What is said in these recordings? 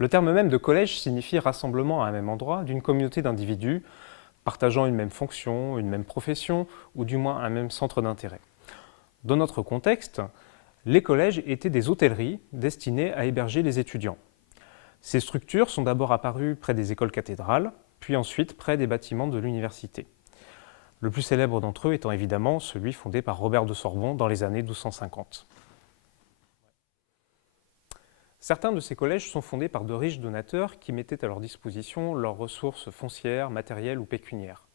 Le terme même de collège signifie rassemblement à un même endroit d'une communauté d'individus partageant une même fonction, une même profession ou du moins un même centre d'intérêt. Dans notre contexte, les collèges étaient des hôtelleries destinées à héberger les étudiants. Ces structures sont d'abord apparues près des écoles cathédrales, puis ensuite près des bâtiments de l'université. Le plus célèbre d'entre eux étant évidemment celui fondé par Robert de Sorbon dans les années 1250. Certains de ces collèges sont fondés par de riches donateurs qui mettaient à leur disposition leurs ressources foncières, matérielles ou pécuniaires.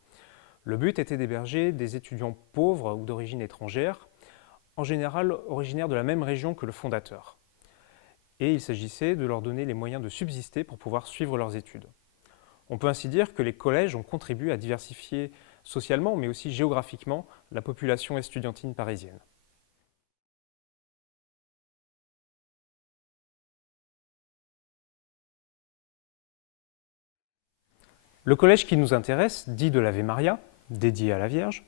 Le but était d'héberger des étudiants pauvres ou d'origine étrangère, en général originaires de la même région que le fondateur. Et il s'agissait de leur donner les moyens de subsister pour pouvoir suivre leurs études. On peut ainsi dire que les collèges ont contribué à diversifier socialement, mais aussi géographiquement, la population estudiantine parisienne. Le collège qui nous intéresse, dit de l'Ave Maria, dédié à la Vierge,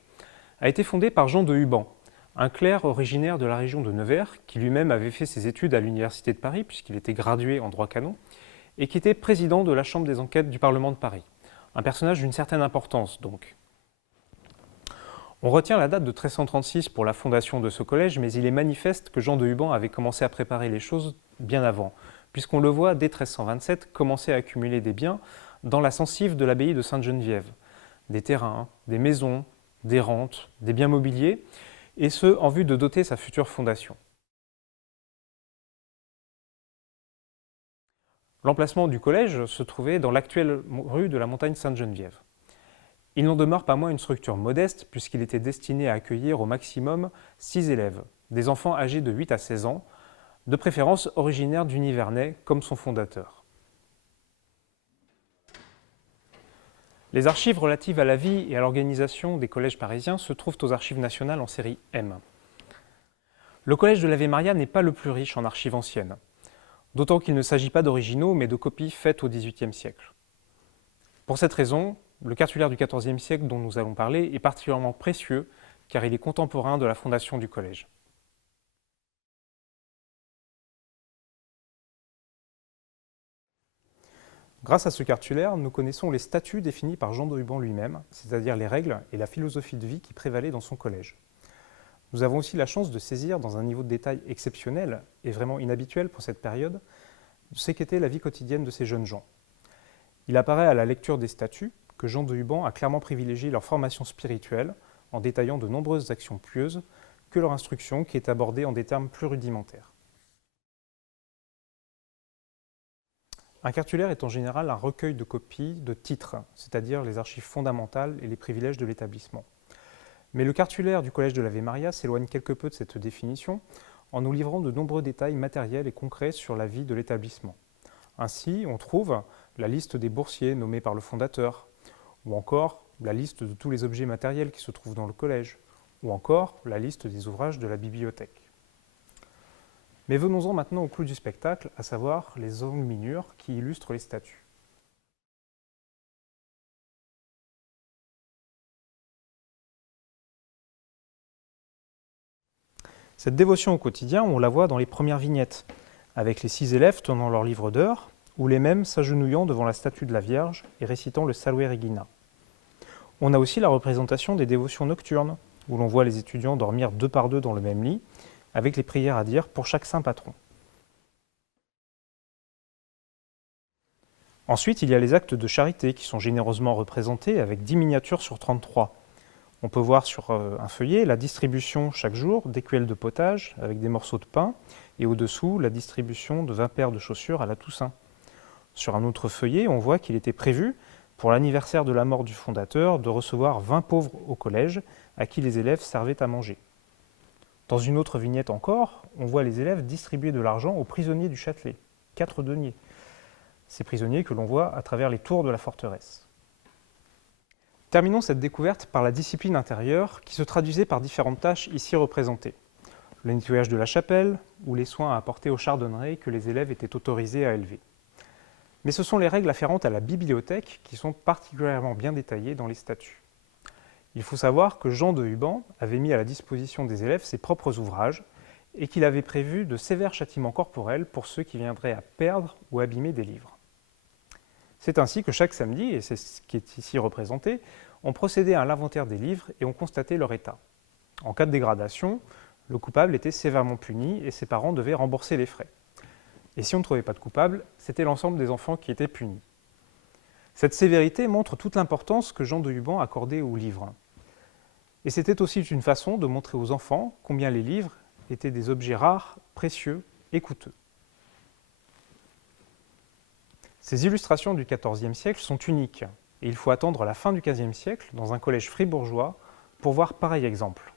a été fondé par Jean de Huban, un clerc originaire de la région de Nevers, qui lui-même avait fait ses études à l'Université de Paris, puisqu'il était gradué en droit canon, et qui était président de la Chambre des enquêtes du Parlement de Paris. Un personnage d'une certaine importance, donc. On retient la date de 1336 pour la fondation de ce collège, mais il est manifeste que Jean de Huban avait commencé à préparer les choses bien avant, puisqu'on le voit dès 1327 commencer à accumuler des biens dans la censive de l'abbaye de Sainte-Geneviève. Des terrains, des maisons, des rentes, des biens mobiliers, et ce, en vue de doter sa future fondation. L'emplacement du collège se trouvait dans l'actuelle rue de la Montagne Sainte-Geneviève. Il n'en demeure pas moins une structure modeste, puisqu'il était destiné à accueillir au maximum 6 élèves, des enfants âgés de 8 à 16 ans, de préférence originaires du Nivernais, comme son fondateur. Les archives relatives à la vie et à l'organisation des collèges parisiens se trouvent aux Archives nationales en série M. Le collège de l'Ave Maria n'est pas le plus riche en archives anciennes, d'autant qu'il ne s'agit pas d'originaux, mais de copies faites au XVIIIe siècle. Pour cette raison, le cartulaire du XIVe siècle dont nous allons parler est particulièrement précieux, car il est contemporain de la fondation du collège. Grâce à ce cartulaire, nous connaissons les statuts définis par Jean de Huban lui-même, c'est-à-dire les règles et la philosophie de vie qui prévalaient dans son collège. Nous avons aussi la chance de saisir, dans un niveau de détail exceptionnel et vraiment inhabituel pour cette période, ce qu'était la vie quotidienne de ces jeunes gens. Il apparaît à la lecture des statuts que Jean de Huban a clairement privilégié leur formation spirituelle en détaillant de nombreuses actions pieuses que leur instruction qui est abordée en des termes plus rudimentaires. Un cartulaire est en général un recueil de copies de titres, c'est-à-dire les archives fondamentales et les privilèges de l'établissement. Mais le cartulaire du collège de l'Ave Maria s'éloigne quelque peu de cette définition en nous livrant de nombreux détails matériels et concrets sur la vie de l'établissement. Ainsi, on trouve la liste des boursiers nommés par le fondateur, ou encore la liste de tous les objets matériels qui se trouvent dans le collège, ou encore la liste des ouvrages de la bibliothèque. Mais venons-en maintenant au clou du spectacle, à savoir les enluminures qui illustrent les statuts. Cette dévotion au quotidien, on la voit dans les premières vignettes, avec les 6 élèves tenant leur livre d'heures, ou les mêmes s'agenouillant devant la statue de la Vierge et récitant le Salve Regina. On a aussi la représentation des dévotions nocturnes, où l'on voit les étudiants dormir 2 par 2 dans le même lit, avec les prières à dire pour chaque saint patron. Ensuite, il y a les actes de charité qui sont généreusement représentés avec 10 miniatures sur 33. On peut voir sur un feuillet la distribution chaque jour d'écuelles de potage avec des morceaux de pain et au-dessous la distribution de 20 paires de chaussures à la Toussaint. Sur un autre feuillet, on voit qu'il était prévu, pour l'anniversaire de la mort du fondateur, de recevoir 20 pauvres au collège à qui les élèves servaient à manger. Dans une autre vignette encore, on voit les élèves distribuer de l'argent aux prisonniers du Châtelet, 4 deniers. Ces prisonniers que l'on voit à travers les tours de la forteresse. Terminons cette découverte par la discipline intérieure qui se traduisait par différentes tâches ici représentées. Le nettoyage de la chapelle ou les soins à apporter aux chardonnerets que les élèves étaient autorisés à élever. Mais ce sont les règles afférentes à la bibliothèque qui sont particulièrement bien détaillées dans les statuts. Il faut savoir que Jean de Huban avait mis à la disposition des élèves ses propres ouvrages et qu'il avait prévu de sévères châtiments corporels pour ceux qui viendraient à perdre ou abîmer des livres. C'est ainsi que chaque samedi, et c'est ce qui est ici représenté, on procédait à l'inventaire des livres et on constatait leur état. En cas de dégradation, le coupable était sévèrement puni et ses parents devaient rembourser les frais. Et si on ne trouvait pas de coupable, c'était l'ensemble des enfants qui étaient punis. Cette sévérité montre toute l'importance que Jean de Huban accordait aux livres. Et c'était aussi une façon de montrer aux enfants combien les livres étaient des objets rares, précieux et coûteux. Ces illustrations du XIVe siècle sont uniques, et il faut attendre la fin du XVe siècle, dans un collège fribourgeois, pour voir pareil exemple.